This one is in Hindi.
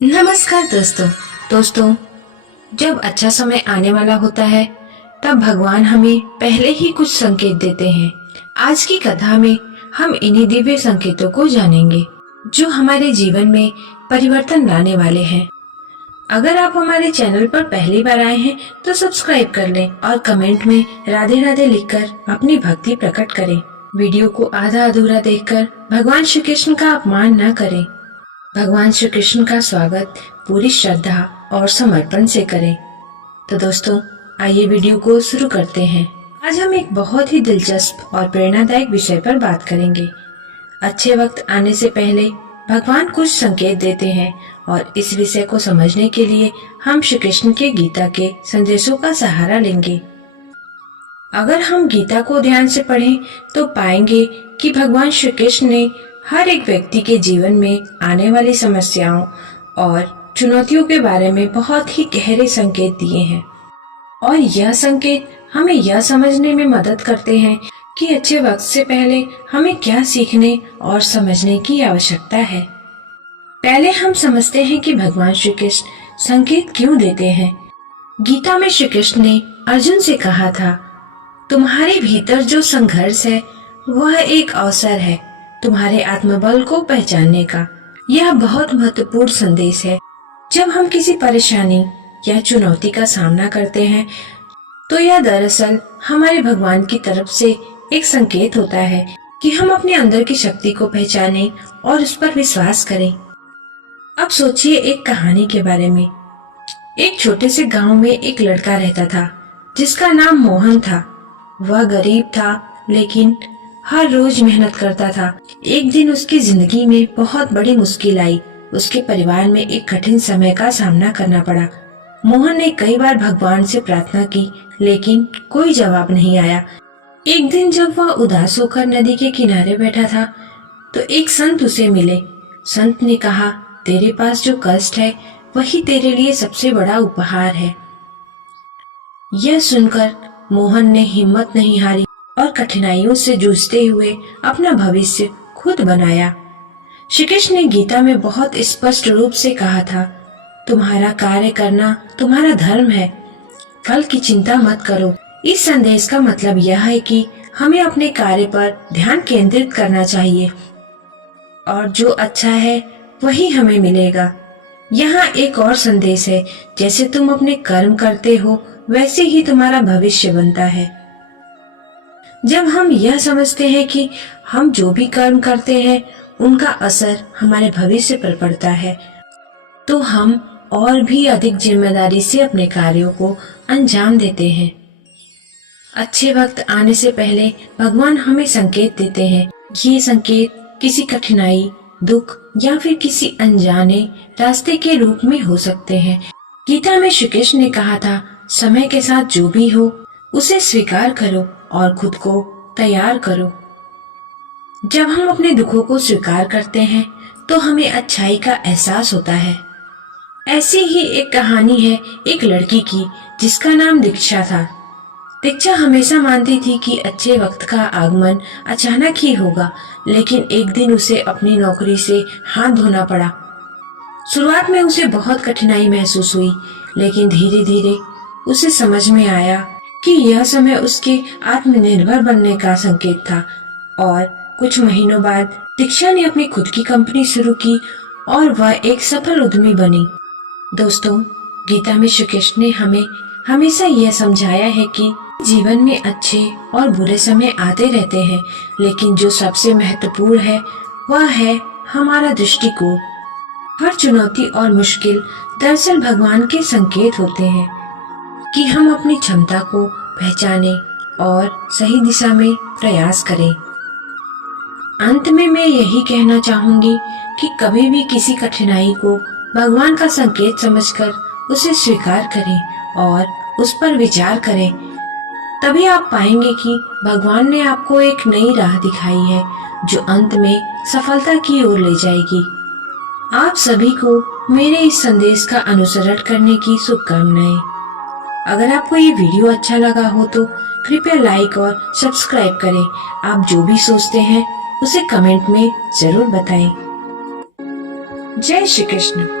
नमस्कार दोस्तों, जब अच्छा समय आने वाला होता है तब भगवान हमें पहले ही कुछ संकेत देते हैं। आज की कथा में हम इन्हीं दिव्य संकेतों को जानेंगे जो हमारे जीवन में परिवर्तन लाने वाले हैं। अगर आप हमारे चैनल पर पहली बार आए हैं तो सब्सक्राइब कर लें और कमेंट में राधे राधे लिखकर अपनी भक्ति प्रकट करें। वीडियो को आधा अधूरा देखकर भगवान श्री कृष्ण का अपमान न करें। भगवान श्री कृष्ण का स्वागत पूरी श्रद्धा और समर्पण से करें। तो दोस्तों, आइए वीडियो को शुरू करते हैं। आज हम एक बहुत ही दिलचस्प और प्रेरणादायक विषय पर बात करेंगे। अच्छे वक्त आने से पहले भगवान कुछ संकेत देते हैं और इस विषय को समझने के लिए हम श्री कृष्ण के गीता के संदेशों का सहारा लेंगे। अगर हम गीता को ध्यान से पढ़ें तो पाएंगे कि भगवान श्री कृष्ण ने हर एक व्यक्ति के जीवन में आने वाली समस्याओं और चुनौतियों के बारे में बहुत ही गहरे संकेत दिए हैं और यह संकेत हमें यह समझने में मदद करते हैं कि अच्छे वक्त से पहले हमें क्या सीखने और समझने की आवश्यकता है। पहले हम समझते हैं कि भगवान श्री कृष्ण संकेत क्यों देते हैं। गीता में श्री कृष्ण ने अर्जुन से कहा था, तुम्हारे भीतर जो संघर्ष है वह एक अवसर है तुम्हारे आत्मबल को पहचानने का। यह बहुत महत्वपूर्ण संदेश है। जब हम किसी परेशानी या चुनौती का सामना करते हैं तो यह दरअसल हमारे भगवान की तरफ से एक संकेत होता है कि हम अपने अंदर की शक्ति को पहचानें और उस पर विश्वास करें। अब सोचिए एक कहानी के बारे में। एक छोटे से गांव में एक लड़का रहता था जिसका नाम मोहन था। वह गरीब था लेकिन हर रोज मेहनत करता था। एक दिन उसकी जिंदगी में बहुत बड़ी मुश्किल आई। उसके परिवार में एक कठिन समय का सामना करना पड़ा। मोहन ने कई बार भगवान से प्रार्थना की लेकिन कोई जवाब नहीं आया। एक दिन जब वह उदास होकर नदी के किनारे बैठा था तो एक संत उसे मिले। संत ने कहा, तेरे पास जो कष्ट है वही तेरे लिए सबसे बड़ा उपहार है। यह सुनकर मोहन ने हिम्मत नहीं हारी और कठिनाइयों से जूझते हुए अपना भविष्य खुद बनाया। श्री कृष्ण ने गीता में बहुत स्पष्ट रूप से कहा था, तुम्हारा कार्य करना तुम्हारा धर्म है, फल की चिंता मत करो। इस संदेश का मतलब यह है कि हमें अपने कार्य पर ध्यान केंद्रित करना चाहिए और जो अच्छा है वही हमें मिलेगा। यहाँ एक और संदेश है, जैसे तुम अपने कर्म करते हो वैसे ही तुम्हारा भविष्य बनता है। जब हम यह समझते हैं कि हम जो भी कर्म करते हैं उनका असर हमारे भविष्य पर पड़ता है तो हम और भी अधिक जिम्मेदारी से अपने कार्यों को अंजाम देते हैं। अच्छे वक्त आने से पहले भगवान हमें संकेत देते हैं। ये संकेत किसी कठिनाई, दुख या फिर किसी अनजाने रास्ते के रूप में हो सकते हैं। गीता में श्री कृष्ण ने कहा था, समय के साथ जो भी हो उसे स्वीकार करो और खुद को तैयार करो। जब हम अपने दुखों को स्वीकार करते हैं तो हमें अच्छाई का एहसास होता है। ऐसी ही एक कहानी है एक लड़की की जिसका नाम दीक्षा था। दीक्षा हमेशा मानती थी कि अच्छे वक्त का आगमन अचानक ही होगा, लेकिन एक दिन उसे अपनी नौकरी से हाथ धोना पड़ा। शुरुआत में उसे बहुत कठिनाई महसूस हुई, लेकिन धीरे धीरे उसे समझ में आया कि यह समय उसके आत्मनिर्भर बनने का संकेत था और कुछ महीनों बाद दीक्षा ने अपनी खुद की कंपनी शुरू की और वह एक सफल उद्यमी बनी। दोस्तों, गीता में श्री कृष्ण ने हमें हमेशा यह समझाया है कि जीवन में अच्छे और बुरे समय आते रहते हैं, लेकिन जो सबसे महत्वपूर्ण है वह है हमारा दृष्टिकोण। हर चुनौती और मुश्किल दरअसल भगवान के संकेत होते हैं कि हम अपनी क्षमता को पहचानें और सही दिशा में प्रयास करें। अंत में मैं यही कहना चाहूंगी कि कभी भी किसी कठिनाई को भगवान का संकेत समझकर उसे स्वीकार करें और उस पर विचार करें। तभी आप पाएंगे कि भगवान ने आपको एक नई राह दिखाई है जो अंत में सफलता की ओर ले जाएगी। आप सभी को मेरे इस संदेश का अनुसरण करने की शुभकामनाएं। अगर आपको ये वीडियो अच्छा लगा हो तो कृपया लाइक और सब्सक्राइब करें। आप जो भी सोचते हैं उसे कमेंट में जरूर बताएं। जय श्री कृष्ण।